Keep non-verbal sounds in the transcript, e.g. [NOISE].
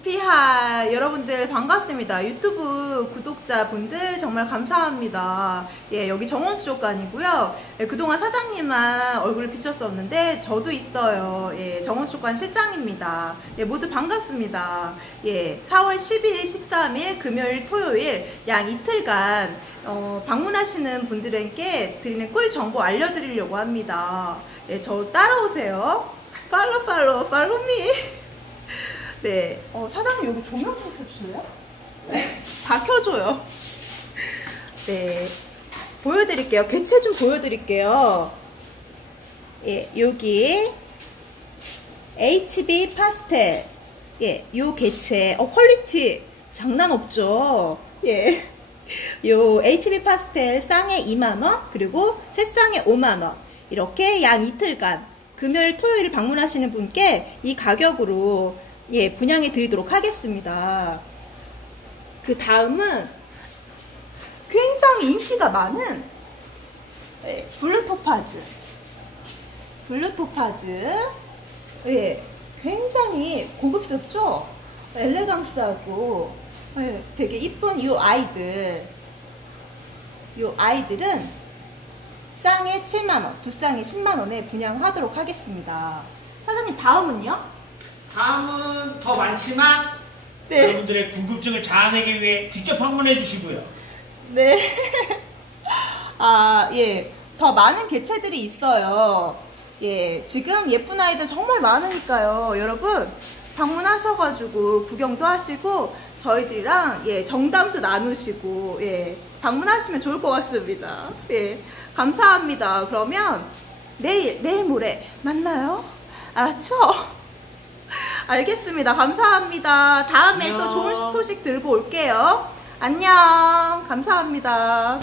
구피하 여러분들 반갑습니다. 유튜브 구독자분들 정말 감사합니다. 예, 여기 정원수족관이고요. 예, 그동안 사장님만 얼굴을 비쳤었는데 저도 있어요. 예, 정원수족관 실장입니다. 예, 모두 반갑습니다. 예, 4월 12일, 13일, 금요일, 토요일 약 이틀간 어, 방문하시는 분들에게 드리는 꿀 정보 알려드리려고 합니다. 예, 저 따라오세요. 팔로 팔로 팔로미. 네. 어, 사장님 여기 조명 좀 켜주실래요? 네. 다 켜줘요. 네. 보여드릴게요. 개체 좀 보여드릴게요. 예, 여기 HB 파스텔. 예, 요 개체. 어, 퀄리티 장난 없죠? 예. 요 HB 파스텔 쌍에 2만원, 그리고 새 쌍에 5만원. 이렇게 약 이틀간 금요일, 토요일 방문하시는 분께 이 가격으로 예, 분양해 드리도록 하겠습니다. 그 다음은 굉장히 인기가 많은 예, 블루토파즈. 블루토파즈. 예, 굉장히 고급스럽죠? 엘레강스하고 예, 되게 이쁜 이 아이들. 이 아이들은 쌍에 7만원, 두 쌍에 10만원에 분양하도록 하겠습니다. 사장님, 다음은요? 다음은 더 많지만 네. 여러분들의 궁금증을 자아내기 위해 직접 방문해 주시고요. 네. [LAUGHS] 아, 예. 더 많은 개체들이 있어요. 예. 지금 예쁜 아이들 정말 많으니까요. 여러분, 방문하셔가지고 구경도 하시고, 저희들이랑, 예, 정담도 나누시고, 예, 방문하시면 좋을 것 같습니다. 예. 감사합니다. 그러면 내일, 내일 모레 만나요. 알았죠? 알겠습니다. 감사합니다. 다음에 안녕. 또 좋은 소식 들고 올게요. 안녕. 감사합니다.